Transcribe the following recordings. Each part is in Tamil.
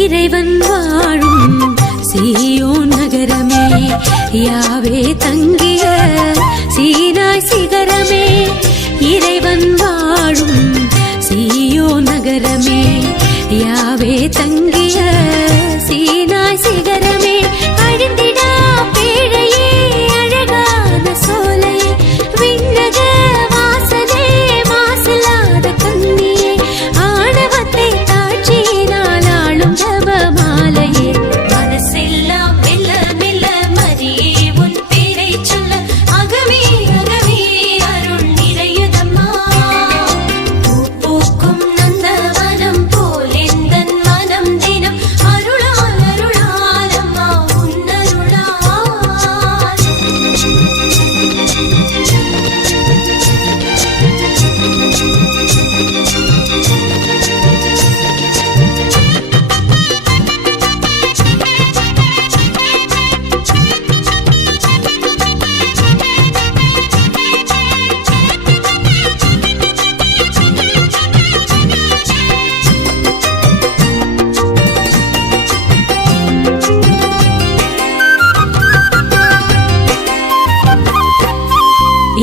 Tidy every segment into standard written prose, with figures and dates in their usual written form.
இறைவன் வாழும் சீயோன் நகரமே, யாவே தங்கிய சீனாய் சிகரமே. இறைவன் வாழும் சீயோன் நகரமே, யாவே தங்கிய சீனாய் சிகரமே. அழிந்திடா பேழையே, அழகான சோலையே, விண்ணக வாசலே, மாசில்லாத கண்ணியே, ஆணவத்தை தாட்சியினால் ஆளும் ஜபமாலையே. மனசெல்லாம் மெல்ல மெல்ல மரியே உன் பேரை சொல்ல, அகமே அகமே அருள் நிறையுதம்மா. பூக்கும் நந்தவனம் போல் எந்தன் மனம் தினம் அருளால் அருளால் அம்மா உன்னருளால்.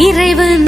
இறைவன்